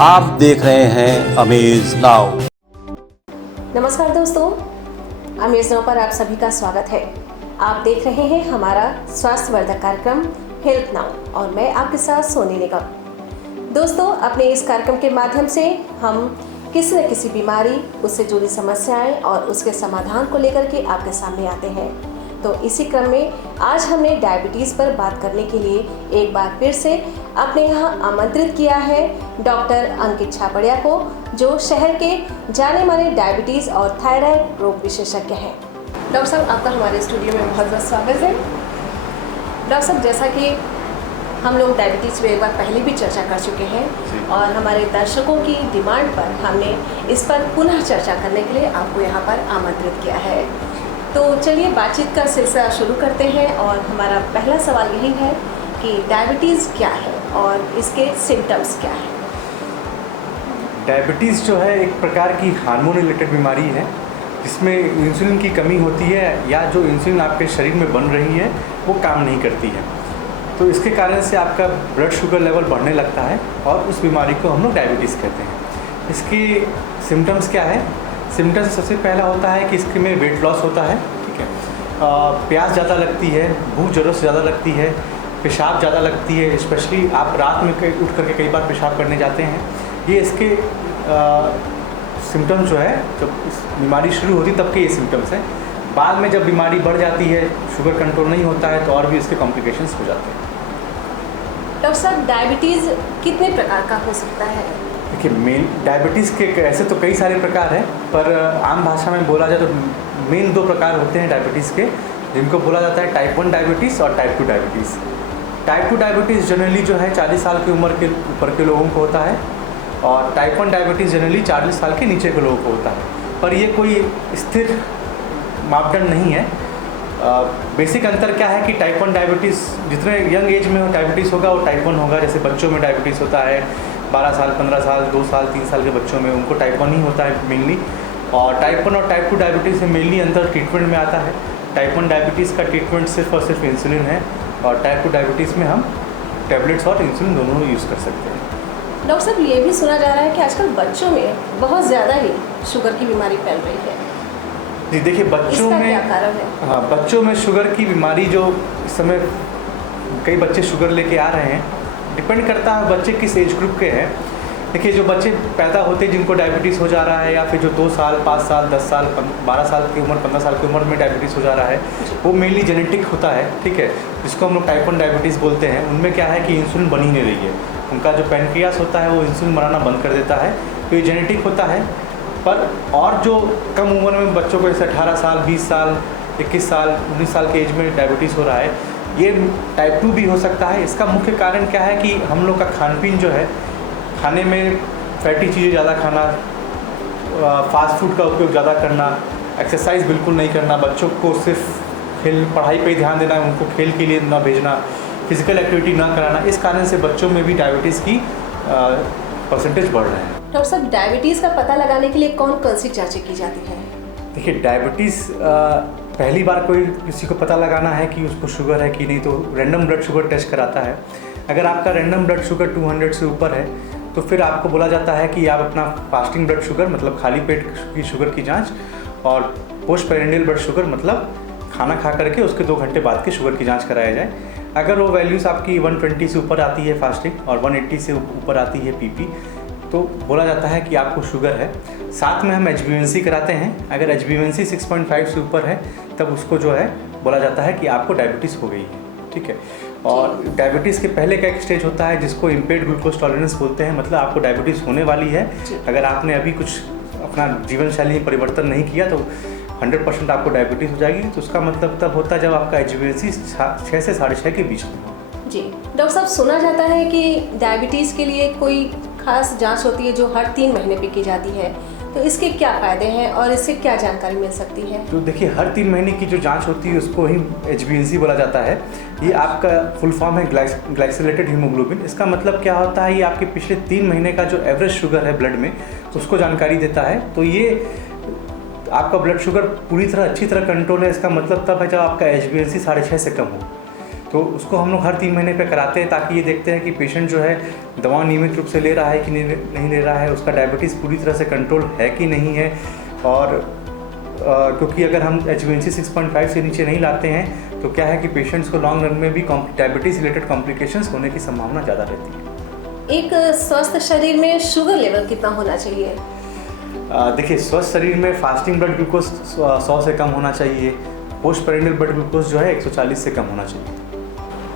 आप देख रहे हैं अमेज नाउ। नमस्कार दोस्तों, अमेज नाउ पर आप सभी का स्वागत है। आप देख रहे हैं हमारा स्वास्थ्यवर्धक कार्यक्रम हेल्थ नाउ और मैं आपके साथ सोनी निगम। दोस्तों, अपने इस कार्यक्रम के माध्यम से हम किसी न किसी बीमारी, उससे जुड़ी समस्याएं और उसके समाधान को लेकर के आपके सामने आते हैं। तो इसी क्रम में आज हमने डायबिटीज़ पर बात करने के लिए एक बार फिर से अपने यहाँ आमंत्रित किया है डॉक्टर अंकित छापड़िया को, जो शहर के जाने माने डायबिटीज़ और थायराइड रोग विशेषज्ञ हैं। डॉक्टर साहब, आपका हमारे स्टूडियो में बहुत बहुत स्वागत है। डॉक्टर साहब, जैसा कि हम लोग डायबिटीज़ पे एक बार पहले भी चर्चा कर चुके हैं और हमारे दर्शकों की डिमांड पर हमने इस पर पुनः चर्चा करने के लिए आपको यहाँ पर आमंत्रित किया है। तो चलिए बातचीत का सिलसिला शुरू करते हैं और हमारा पहला सवाल यही है कि डायबिटीज़ क्या है और इसके सिम्टम्स क्या हैं। डायबिटीज़ जो है एक प्रकार की हार्मोन रिलेटेड बीमारी है जिसमें इंसुलिन की कमी होती है या जो इंसुलिन आपके शरीर में बन रही है वो काम नहीं करती है। तो इसके कारण से आपका ब्लड शुगर लेवल बढ़ने लगता है और उस बीमारी को हम लोग डायबिटीज़ कहते हैं। इसके सिम्टम्स क्या है? सिम्टम्स सबसे पहला होता है कि इसके में वेट लॉस होता है, ठीक है। प्यास ज़्यादा लगती है, भूख ज़रूरत से ज़्यादा लगती है, पेशाब ज़्यादा लगती है, स्पेशली आप रात में उठ करके कई बार पेशाब करने जाते हैं। ये इसके सिम्टम्स जो है, जब इस बीमारी शुरू होती तब के ये सिम्टम्स हैं। बाद में जब बीमारी बढ़ जाती है, शुगर कंट्रोल नहीं होता है, तो और भी इसके कॉम्प्लिकेशंस हो जाते हैं। डॉक्टर साहब, डायबिटीज़ कितने प्रकार का हो सकता है? देखिए, मेन डायबिटीज़ के ऐसे तो कई सारे प्रकार हैं, पर आम भाषा में बोला जाए तो मेन दो प्रकार होते हैं डायबिटीज़ के, जिनको बोला जाता है टाइप 1 डायबिटीज़ और type 2 diabetes. Type 2 diabetes generally जो है 40 साल की उम्र के ऊपर के लोगों को होता है और टाइप 1 डायबिटीज़ जनरली 40 साल के नीचे के लोगों को होता है। पर ये कोई स्थिर मापदंड नहीं है। बेसिक अंतर क्या है कि टाइप 1 डायबिटीज़ जितने यंग एज में डायबिटीज़ होगा वो टाइप 1 होगा। जैसे बच्चों में डायबिटीज़ होता है 12 साल, 15 साल, 2 साल, 3 साल के बच्चों में, उनको टाइप 1 ही होता है मेनली। और टाइप 1 और टाइप 2 डायबिटीज़ में मेनली अंतर ट्रीटमेंट में आता है। टाइप 1 डायबिटीज़ का ट्रीटमेंट सिर्फ और सिर्फ इंसुलिन है और टाइप 2 डायबिटीज़ में हम टैबलेट्स और इंसुलिन दोनों यूज़ कर सकते हैं। डॉक्टर साहब, ये भी सुना जा रहा है कि आजकल बच्चों में बहुत ज़्यादा ही शुगर की बीमारी फैल रही है। जी देखिए, बच्चों में क्या कारण है? हाँ, बच्चों में शुगर की बीमारी जो इस समय कई बच्चे शुगर लेके आ रहे हैं, डिपेंड करता है बच्चे किस एज ग्रुप के हैं। देखिए, जो बच्चे पैदा होते हैं जिनको डायबिटीज़ हो जा रहा है या फिर जो 2 साल, 5 साल, 10 साल, 12 साल की उम्र, 15 साल की उम्र में डायबिटीज़ हो जा रहा है, वो मेनली जेनेटिक होता है, ठीक है, जिसको हम लोग टाइप 1 डायबिटीज़ बोलते हैं। उनमें क्या है कि इंसुलिन बन ही नहीं रही है, उनका जो पैनक्रियास होता है वो इंसुलिन बनाना बंद कर देता है, तो ये जेनेटिक होता है। पर और जो कम उम्र में बच्चों को जैसे 18 साल, 20 साल, 21 साल, 19 साल के एज में डायबिटीज़ हो रहा है, ये टाइप 2 भी हो सकता है। इसका मुख्य कारण क्या है कि हम लोग का खान पीन जो है, खाने में फैटी चीज़ें ज़्यादा खाना, फास्ट फूड का उपयोग ज़्यादा करना, एक्सरसाइज बिल्कुल नहीं करना, बच्चों को सिर्फ पढ़ाई पे ही ध्यान देना, उनको खेल के लिए ना भेजना, फिजिकल एक्टिविटी ना कराना, इस कारण से बच्चों में भी डायबिटीज़ की परसेंटेज बढ़ रहे हैं। डॉक्टर साहब, डायबिटीज़ का पता लगाने के लिए कौन कौन सी जाँचें की जाती है? देखिए, डायबिटीज़ पहली बार कोई किसी को पता लगाना है कि उसको शुगर है कि नहीं, तो रैंडम ब्लड शुगर टेस्ट कराता है। अगर आपका रैंडम ब्लड शुगर 200 से ऊपर है तो फिर आपको बोला जाता है कि आप अपना फास्टिंग ब्लड शुगर मतलब खाली पेट की शुगर की जांच और पोस्ट पेरिनियल ब्लड शुगर मतलब खाना खा करके उसके 2 घंटे बाद की शुगर की जांच कराया जाए। अगर वो वैल्यूज़ आपकी 120 से ऊपर आती है फास्टिंग और 180 से ऊपर आती है पीपी, तो बोला जाता है कि आपको शुगर है। साथ में हम HbA1c कराते हैं। अगर HbA1c 6.5 से ऊपर है तब उसको जो है बोला जाता है कि आपको डायबिटीज़ हो गई है, ठीक है। और डायबिटीज़ के पहले का एक स्टेज होता है जिसको इम्पेयर्ड ग्लूकोज टॉलरेंस बोलते हैं, मतलब आपको डायबिटीज़ होने वाली है। अगर आपने अभी कुछ अपना जीवन शैली में परिवर्तन नहीं किया तो 100% आपको डायबिटीज़ हो जाएगी। तो उसका मतलब तब होता है जब आपका HbA1c 6 से 6.5 के बीच में हो। जी डॉक्टर साहब, सुना जाता है कि डायबिटीज़ के लिए कोई खास जांच होती है जो हर 3 महीने पे की जाती है, तो इसके क्या फ़ायदे हैं और इससे क्या जानकारी मिल सकती है? तो देखिए, हर 3 महीने की जो जांच होती है उसको ही HbA1c बोला जाता है। ये आपका फुल फॉर्म है ग्लाइकोसिलेटेड हीमोग्लोबिन। इसका मतलब क्या होता है, ये आपके पिछले 3 महीने का जो एवरेज शुगर है ब्लड में उसको जानकारी देता है। तो ये आपका ब्लड शुगर पूरी तरह अच्छी तरह कंट्रोल है। इसका मतलब तब है जब आपका HbA1c 6.5 से कम हो। तो तो उसको हम लोग हर 3 महीने पे कराते हैं, ताकि ये देखते हैं कि पेशेंट जो है दवा नियमित रूप से ले रहा है कि नहीं ले रहा है, उसका डायबिटीज़ पूरी तरह से कंट्रोल है कि नहीं है। और क्योंकि अगर हम HbA1c 6.5 से नीचे नहीं लाते हैं तो क्या है कि पेशेंट्स को लॉन्ग रन में भी डायबिटीज़ रिलेटेड कॉम्प्लिकेशंस होने की संभावना ज़्यादा रहती है। एक स्वस्थ शरीर में शुगर लेवल कितना होना चाहिए? देखिए, स्वस्थ शरीर में फास्टिंग ब्लड ग्लूकोज 100 से कम होना चाहिए, पोस्ट पेरेंटल ब्लड ग्लूकोज जो है 140 से कम होना चाहिए।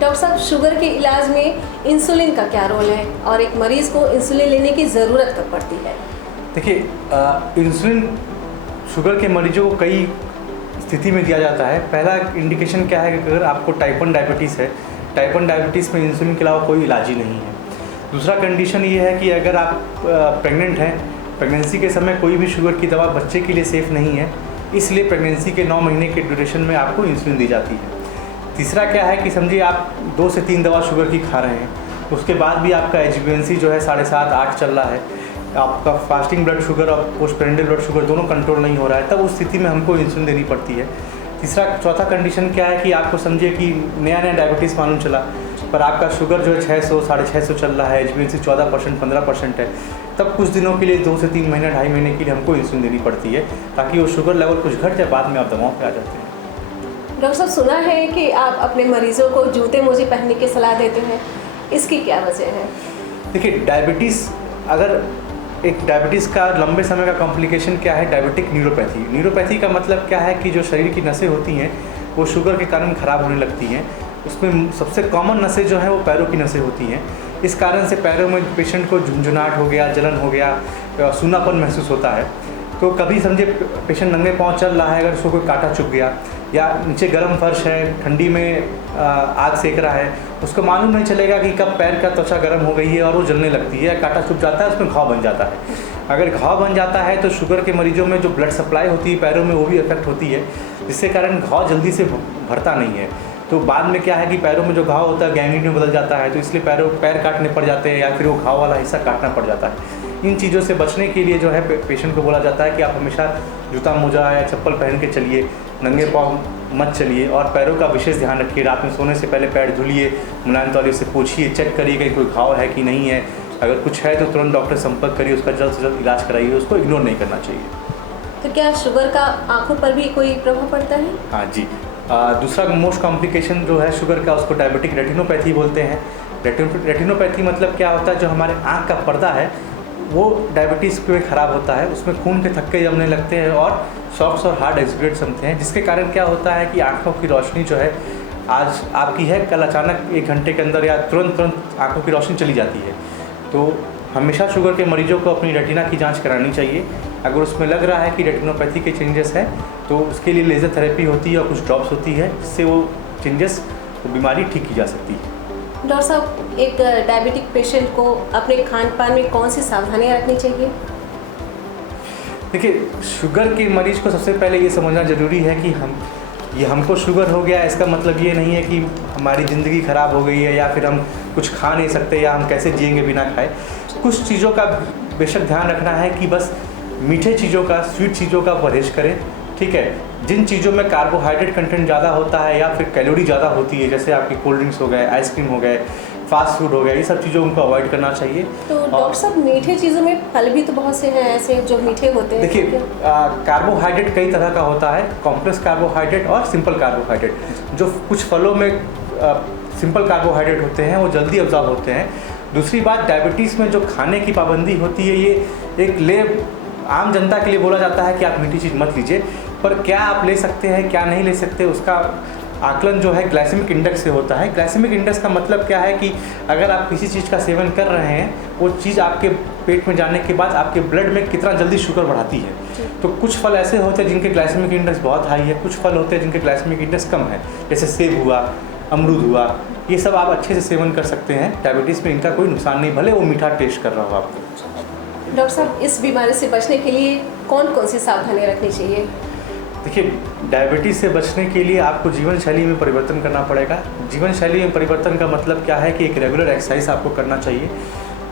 डॉक्टर साहब, शुगर के इलाज में इंसुलिन का क्या रोल है और एक मरीज को इंसुलिन लेने की ज़रूरत कब पड़ती है? देखिए, इंसुलिन शुगर के मरीजों को कई स्थिति में दिया जाता है। पहला इंडिकेशन क्या है कि अगर आपको टाइप 1 डायबिटीज़ है, टाइप 1 डायबिटीज़ में इंसुलिन के अलावा कोई इलाज ही नहीं है। दूसरा कंडीशन ये है कि अगर आप प्रेग्नेंट हैं, प्रेगनेंसी के समय कोई भी शुगर की दवा बच्चे के लिए सेफ़ नहीं है, इसलिए प्रेगनेंसी के 9 महीने के ड्यूरेशन में आपको इंसुलिन दी जाती है। तीसरा क्या है कि समझिए आप 2 से 3 दवा शुगर की खा रहे हैं, उसके बाद भी आपका HbA1c जो है 7.5-8 चल रहा है, आपका फास्टिंग ब्लड शुगर और पोस्ट पेरेंटल ब्लड शुगर दोनों कंट्रोल नहीं हो रहा है, तब उस स्थिति में हमको इंसुलिन देनी पड़ती है। चौथा कंडीशन क्या है कि आपको समझिए कि नया डायबिटीज़ मालूम चला, पर आपका शुगर जो है 600 650 चल रहा है, HbA1c 14% 15% है, तब कुछ दिनों के लिए 2 से 3 महीने 2.5 महीने के लिए हमको इंसुलिन देनी पड़ती है, ताकि वो शुगर लेवल कुछ घट जाए, बाद में आप दवाओं पे आ जाते हैं। डॉक्टर साहब, सुना है कि आप अपने मरीजों को जूते मोजे पहनने की सलाह देते हैं, इसकी क्या वजह है? देखिए, डायबिटीज़ का लंबे समय का कॉम्प्लिकेशन क्या है? Diabetic neuropathy. न्यूरोपैथी का मतलब क्या है कि जो शरीर की नसें होती हैं वो शुगर के कारण ख़राब होने लगती हैं। उसमें सबसे कॉमन नसें जो हैं वो पैरों की नसें होती हैं। इस कारण से पैरों में पेशेंट को झुंझुनाहट हो गया, जलन हो गया, सूनापन महसूस होता है। तो कभी समझे पेशेंट नंगे पाँव चल रहा है, अगर उसको कोई कांटा चुभ गया या नीचे गर्म फर्श है, ठंडी में आग सेक रहा है, उसको मालूम नहीं चलेगा कि कब पैर का त्वचा गर्म हो गई है और वो जलने लगती है, कांटा चुभ जाता है, उसमें घाव बन जाता है। अगर घाव बन जाता है तो शुगर के मरीजों में जो ब्लड सप्लाई होती है पैरों में वो भी इफेक्ट होती है, जिससे कारण घाव जल्दी से भरता नहीं है। तो बाद में क्या है कि पैरों में जो घाव होता है गैंग्रीन में बदल जाता है, तो इसलिए पैर काटने पड़ जाते हैं या फिर वो घाव वाला हिस्सा काटना पड़ जाता है। इन चीज़ों से बचने के लिए जो है पेशेंट को बोला जाता है कि आप हमेशा जूता मोजा या चप्पल पहन के चलिए, नंगे पाँव मत चलिए और पैरों का विशेष ध्यान रखिए। रात में सोने से पहले पैर धुलिए, मुलायम तौलिए से पोंछिए, चेक करिए कहीं कोई घाव है कि नहीं है। अगर कुछ है तो तुरंत डॉक्टर संपर्क करिए, उसका जल्द से जल्द इलाज कराइए, उसको इग्नोर नहीं करना चाहिए। तो क्या शुगर का आँखों पर भी कोई प्रभाव पड़ता है? हाँ जी। दूसरा मोस्ट कॉम्प्लिकेशन जो है शुगर का, उसको डायबिटिक रेटिनोपैथी बोलते हैं। रेटिनोपैथी मतलब क्या होता है? जो हमारे आँख का पर्दा है वो डायबिटीज़ में ख़राब होता है, उसमें खून के थक्के जमने लगते हैं और सॉफ्ट और हार्ड एक्सुडेट्स जमते हैं, जिसके कारण क्या होता है कि आँखों की रोशनी जो है आज आपकी है, कल अचानक 1 घंटे के अंदर या तुरंत आँखों की रोशनी चली जाती है। तो हमेशा शुगर के मरीजों को अपनी रेटिना की जांच करानी चाहिए। अगर उसमें लग रहा है कि रेटिनोपैथी के चेंजेस हैं तो उसके लिए लेज़र थेरेपी होती है और कुछ ड्रॉप्स होती है, जिससे वो चेंजेस, वो बीमारी ठीक की जा सकती है। डॉक्टर साहब, एक डायबिटिक पेशेंट को अपने खान पान में कौन सी सावधानियाँ रखनी चाहिए? देखिए, शुगर के मरीज को सबसे पहले ये समझना ज़रूरी है कि हमको शुगर हो गया, इसका मतलब ये नहीं है कि हमारी ज़िंदगी ख़राब हो गई है या फिर हम कुछ खा नहीं सकते या हम कैसे जिएंगे बिना खाए। कुछ चीज़ों का बेशक ध्यान रखना है कि बस मीठे चीज़ों का, स्वीट चीज़ों का परहेज करें, ठीक है। जिन चीज़ों में कार्बोहाइड्रेट कंटेंट ज़्यादा होता है या फिर कैलोरी ज़्यादा होती है, जैसे आपकी कोल्ड ड्रिंक्स हो गए, आइसक्रीम हो गए, फास्ट फूड हो गया, ये सब चीज़ों को अवॉइड करना चाहिए। तो डॉक्टर साहब, मीठे चीज़ों में फल भी तो बहुत से हैं ऐसे जो मीठे होते हैं। देखिए, कार्बोहाइड्रेट कई तरह का होता है, कॉम्प्लेक्स कार्बोहाइड्रेट और सिंपल कार्बोहाइड्रेट। जो कुछ फलों में सिंपल कार्बोहाइड्रेट होते हैं वो जल्दी अब्जॉर्ब होते हैं। दूसरी बात, डायबिटीज़ में जो खाने की पाबंदी होती है, ये एक आम जनता के लिए बोला जाता है कि आप मीठी चीज़ मत लीजिए, पर क्या आप ले सकते हैं क्या नहीं ले सकते उसका आकलन जो है ग्लाइसेमिक इंडेक्स से होता है। ग्लाइसेमिक इंडेक्स का मतलब क्या है कि अगर आप किसी चीज़ का सेवन कर रहे हैं, वो चीज़ आपके पेट में जाने के बाद आपके ब्लड में कितना जल्दी शुगर बढ़ाती है। तो कुछ फल ऐसे होते हैं जिनके ग्लाइसेमिक इंडेक्स बहुत हाई है, कुछ फल होते हैं जिनके ग्लाइसेमिक इंडेक्स कम है, जैसे सेब हुआ, अमरूद हुआ, ये सब आप अच्छे से सेवन कर सकते हैं। डायबिटीज़ में इनका कोई नुकसान नहीं, भले वो मीठा टेस्ट कर रहा हो आपको। डॉक्टर साहब, इस बीमारी से बचने के लिए कौन कौन सी सावधानियाँ रखनी चाहिए? देखिए, डायबिटीज़ से बचने के लिए आपको जीवन शैली में परिवर्तन करना पड़ेगा। जीवन शैली में परिवर्तन का मतलब क्या है कि एक रेगुलर एक्सरसाइज आपको करना चाहिए।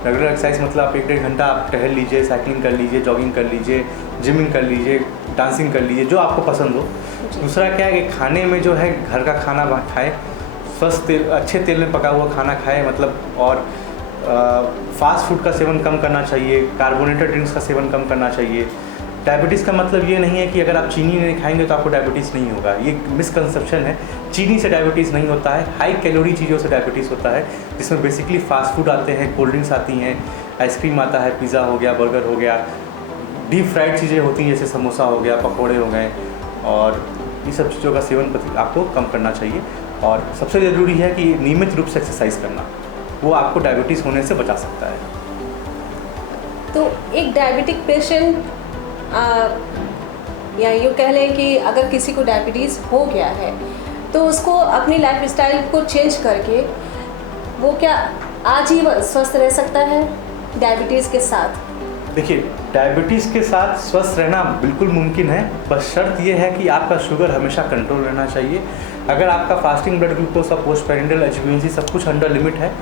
रेगुलर एक्सरसाइज मतलब आप 1-1.5 घंटा आप टहल लीजिए, साइकिलिंग कर लीजिए, जॉगिंग कर लीजिए, जिमिंग कर लीजिए, डांसिंग कर लीजिए, जो आपको पसंद हो। दूसरा क्या है कि खाने में जो है घर का खाना खाएँ, स्वस्थ तेल, अच्छे तेल में पका हुआ खाना खाएं, मतलब, और फास्ट फूड का सेवन कम करना चाहिए, कार्बोनेटेड ड्रिंक्स का सेवन कम करना चाहिए। डायबिटीज़ का मतलब ये नहीं है कि अगर आप चीनी नहीं खाएंगे तो आपको डायबिटीज़ नहीं होगा, ये मिसकंसेप्शन है। चीनी से डायबिटीज़ नहीं होता है, हाई कैलोरी चीज़ों से डायबिटीज़ होता है, जिसमें बेसिकली फास्ट फूड आते हैं, कोल्ड ड्रिंक्स आती हैं, आइसक्रीम आता है, पिज़्ज़ा हो गया, बर्गर हो गया, डीप फ्राइड चीज़ें होती हैं जैसे समोसा हो गया, पकौड़े हो गए, और ये सब चीज़ों का सेवन आपको कम करना चाहिए। और सबसे ज़रूरी है कि नियमित रूप से एक्सरसाइज करना, वो आपको डायबिटीज़ होने से बचा सकता है। तो एक डायबिटिक पेशेंट या यूँ कह लें कि अगर किसी को डायबिटीज़ हो गया है तो उसको अपनी लाइफ स्टाइल को चेंज करके वो क्या आजीवन स्वस्थ रह सकता है डायबिटीज़ के साथ? देखिए, डायबिटीज़ के साथ स्वस्थ रहना बिल्कुल मुमकिन है, बस शर्त ये है कि आपका शुगर हमेशा कंट्रोल रहना चाहिए। अगर आपका फास्टिंग ब्लड ग्लूकोज और पोस्ट पेरेंटल HbA1c सब कुछ अंडर लिमिट है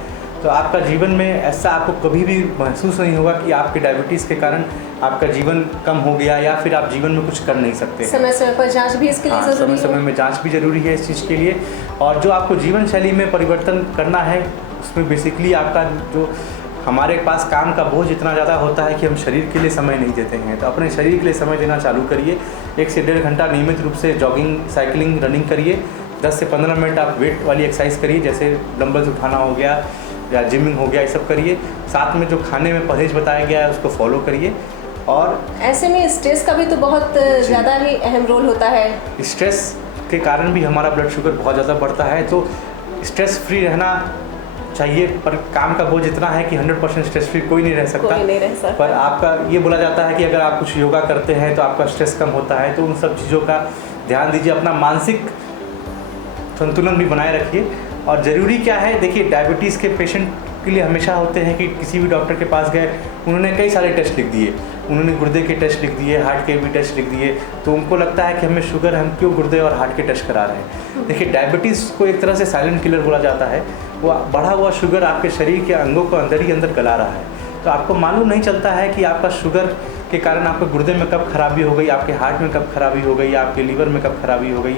तो आपका जीवन में ऐसा आपको कभी भी महसूस नहीं होगा कि आपके डायबिटीज़ के कारण आपका जीवन कम हो गया या फिर आप जीवन में कुछ कर नहीं सकते। समय समय पर जांच भी इसके लिए ज़रूरी है। समय में जांच भी ज़रूरी है इस चीज़ के लिए। और जो आपको जीवन शैली में परिवर्तन करना है उसमें बेसिकली आपका जो हमारे पास काम का बोझ इतना ज़्यादा होता है कि हम शरीर के लिए समय नहीं देते हैं, तो अपने शरीर के लिए समय देना चालू करिए। 1 से 1.5 घंटा नियमित रूप से जॉगिंग, साइकिलिंग, रनिंग करिए। 10 से 15 मिनट आप वेट वाली एक्सरसाइज करिए, जैसे डंबल्स उठाना हो गया या जिमिंग हो गया, ये सब करिए। साथ में जो खाने में परहेज बताया गया है उसको फॉलो करिए। और ऐसे में स्ट्रेस का भी तो बहुत ज़्यादा ही अहम रोल होता है। स्ट्रेस के कारण भी हमारा ब्लड शुगर बहुत ज़्यादा बढ़ता है, तो स्ट्रेस फ्री रहना चाहिए। पर काम का बोझ इतना है कि 100% स्ट्रेस फ्री कोई नहीं रह सकता। पर आपका ये बोला जाता है कि अगर आप कुछ योगा करते हैं तो आपका स्ट्रेस कम होता है, तो उन सब चीज़ों का ध्यान दीजिए। अपना मानसिक संतुलन भी बनाए रखिए। और ज़रूरी क्या है, देखिए, डायबिटीज़ के पेशेंट के लिए हमेशा होते हैं कि किसी भी डॉक्टर के पास गए, उन्होंने कई सारे टेस्ट लिख दिए, उन्होंने गुर्दे के टेस्ट लिख दिए, हार्ट के भी टेस्ट लिख दिए, तो उनको लगता है कि हमें शुगर, हम क्यों गुर्दे और हार्ट के टेस्ट करा रहे हैं। देखिए, डायबिटीज़ को एक तरह से साइलेंट किलर बोला जाता है। वो बढ़ा हुआ शुगर आपके शरीर के अंगों को अंदर ही अंदर गला रहा है, तो आपको मालूम नहीं चलता है कि आपका शुगर के कारण आपके गुर्दे में कब खराबी हो गई, आपके हार्ट में कब खराबी हो गई, आपके लीवर में कब खराबी हो गई,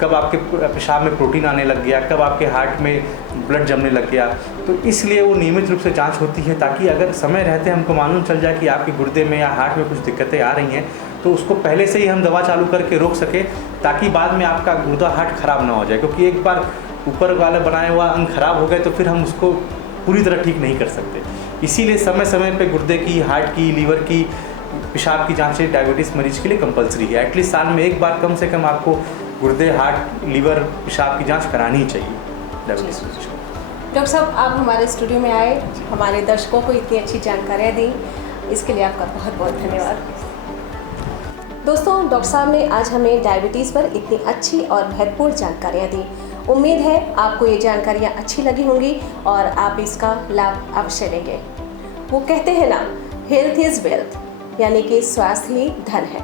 कब आपके पेशाब में प्रोटीन आने लग गया, कब आपके हार्ट में ब्लड जमने लग गया। तो इसलिए वो नियमित रूप से जांच होती है, ताकि अगर समय रहते हमको मालूम चल जाए कि आपके गुर्दे में या हार्ट में कुछ दिक्कतें आ रही हैं, तो उसको पहले से ही हम दवा चालू करके रोक सके, ताकि बाद में आपका गुर्दा हार्ट ख़राब ना हो जाए। क्योंकि एक बार ऊपर वाले बनाए हुआ अंग खराब हो गए तो फिर हम उसको पूरी तरह ठीक नहीं कर सकते। इसीलिए समय समय पे गुर्दे की, हार्ट की, लीवर की, पेशाब की जाँचें डायबिटीज़ मरीज के लिए कंपलसरी है। एटलीस्ट साल में एक बार कम से कम आपको गुर्दे, हार्ट, लीवर, पेशाब की जांच करानी ही चाहिए डायबिटीज़ मरीज को। डॉक्टर साहब, आप हमारे स्टूडियो में आए, हमारे दर्शकों को इतनी अच्छी जानकारियाँ दी, इसके लिए आपका बहुत बहुत धन्यवाद। दोस्तों, डॉक्टर साहब ने आज हमें डायबिटीज़ पर इतनी अच्छी और महत्वपूर्ण जानकारियाँ दी। उम्मीद है आपको ये जानकारियाँ अच्छी लगी होंगी और आप इसका लाभ अवश्य लेंगे। वो कहते हैं ना, हेल्थ इज़ वेल्थ, यानी कि स्वास्थ्य ही धन है।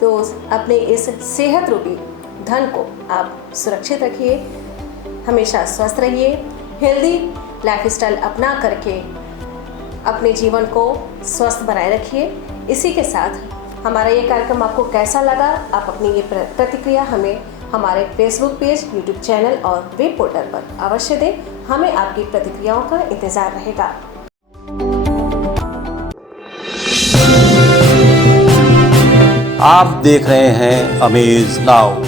तो अपने इस सेहत रूपी धन को आप सुरक्षित रखिए, हमेशा स्वस्थ रहिए, हेल्दी लाइफस्टाइल अपना करके अपने जीवन को स्वस्थ बनाए रखिए। इसी के साथ हमारा ये कार्यक्रम आपको कैसा लगा, आप अपनी ये प्रतिक्रिया हमें हमारे फेसबुक पेज, यूट्यूब चैनल और वेब पोर्टल पर अवश्य दें। हमें आपकी प्रतिक्रियाओं का इंतज़ार रहेगा। आप देख रहे हैं अमेज नाउ।